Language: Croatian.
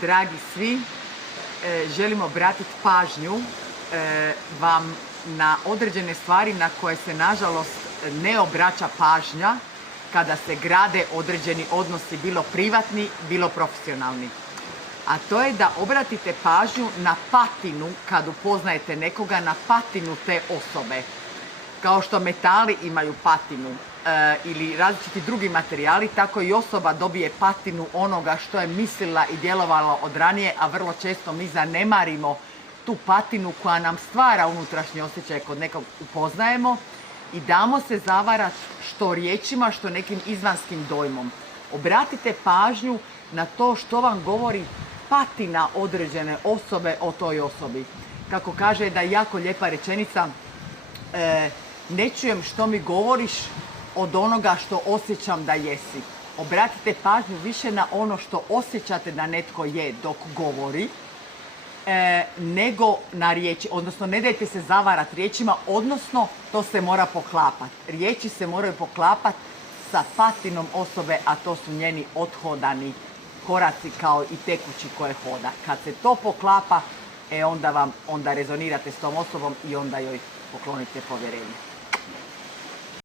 dragi svi, želimo obratiti pažnju vam na određene stvari na koje se nažalost ne obraća pažnja kada se grade određeni odnosi, bilo privatni, bilo profesionalni. A to je da obratite pažnju na patinu kad upoznajete nekoga, na patinu te osobe. Kao što metali imaju patinu ili različiti drugi materijali, tako i osoba dobije patinu onoga što je mislila i djelovala od ranije, a vrlo često mi zanemarimo tu patinu koja nam stvara unutrašnji osjećaj kod nekog upoznajemo i damo se zavarati što riječima, što nekim izvanskim dojmom. Obratite pažnju na to što vam govori patina određene osobe o toj osobi. Kako kaže da je jako lijepa rečenica, ne čujem što mi govoriš od onoga što osjećam da jesi. Obratite pažnju više na ono što osjećate da netko je dok govori, nego na riječi, odnosno ne dajte se zavarati riječima, odnosno to se mora poklapati. Riječi se moraju poklapati sa patinom osobe, a to su njeni othodani koraci kao i tekući koje hoda. Kad se to poklapa, onda rezonirate s tom osobom i onda joj poklonite povjerenje.